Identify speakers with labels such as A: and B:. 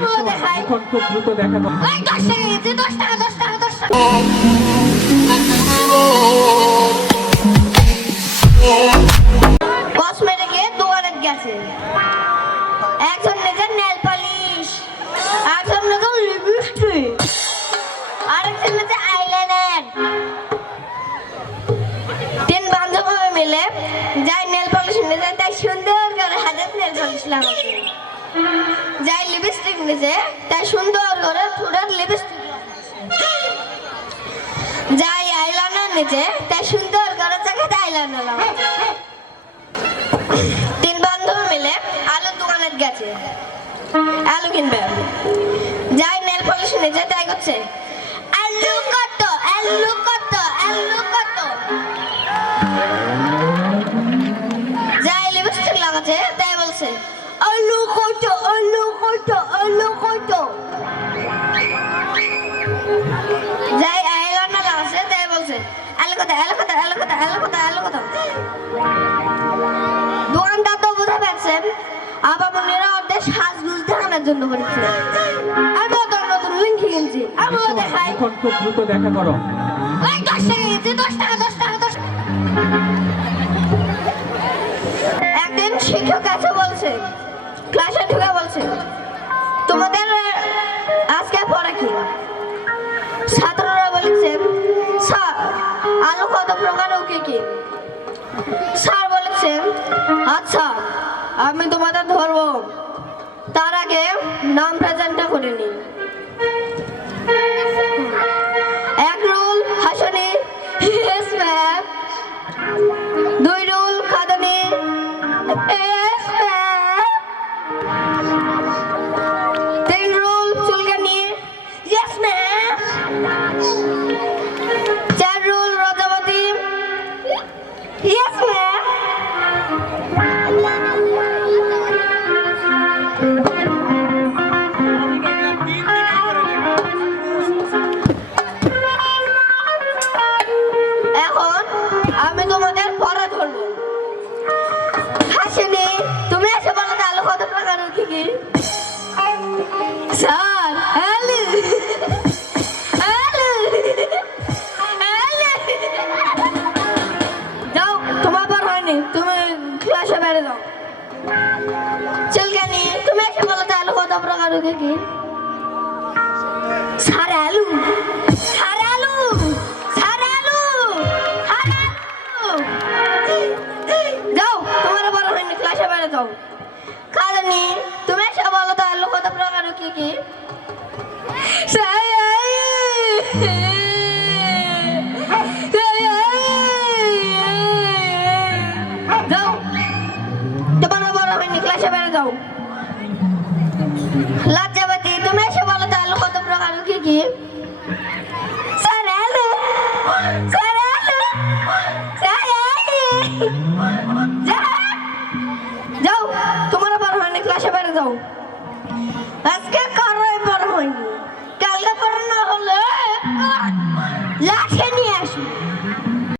A: আমিও দেখাই।
B: এখন খুব দ্রুত দেখা
A: ওই দশ টাকা দিয়েছে দশ টাকা দশ টাকা দশ টাকা কসমেটিকে দোকানে গেছে। একজন নেছে নেল পালিশ একজন নেছে লিপস্টিক আরেকজন নেছে আইলাইনার। তিন বান্ধব মিলে যাই নেল পালিশ নিয়েছে তাই সুন্দর করে হাতে নেল পালিশ লাগাচ্ছে যাই লিপস্টিক নিয়েছে তাই সুন্দর করে ঠোঁটের লিপস্টিক যাই আইলাইনার নিয়েছে তাই সুন্দর করে চাকাতে আইলাইনার লাগাচ্ছে তিন বান্ধব মিলে আলুর দোকানে গেছে। আলু কিনবে যাই নেল পলিশ নিয়েছে তাই করছে। আলু কত আলু কত আলু কত। যাই লিপস্টিক লাগাচ্ছে, তাই বলছে আলু আলু কত আলু কত। আলু কত আলু কত আলু কত আলু কত দোকানদার তো বুঝে পারছেন আবার মনেরা অর্ধেক সাজগুজ দেখানোর জন্য করেছে। আমিও তো নতুন লিঙ্কি কিনছি। আমিও দেখাই।
B: খুব দ্রুত দেখা করো।
A: ওই দশ টাকা দিয়েছে দশ টাকা দশ টাকা দশ একদিন শিক্ষক কাছে বলছে ক্লাসে ঢুকে বলছে তোমাদের আলু কত প্রকার ও কি কি? স্যার বলেছেন আচ্ছা আমি তোমাদের ধরবো। তার আগে নাম প্রেজেন্টটা করে নিই। স্যার, আলু। আলু। যাও, তোমার পর হয়নি। তুমি ক্লাসে বেড়ে যাও। চলকানি তুমি এসে বলো তো, আলু কত প্রকার কি? স্যার, আলু। স্যার আলু। স্যার, আলু। যাও, তোমার বড় হয়নি। ক্লাসে বেড়ে যাও। কি? যাও। তোমার বড় হয়নি ক্লাসে বেড়ে তুমি এসে বলো তো আলু কত প্রকার কি কি? যাও। তোমার বড় হয়নি ক্লাসে বেড়ে যাও বড় হয়নি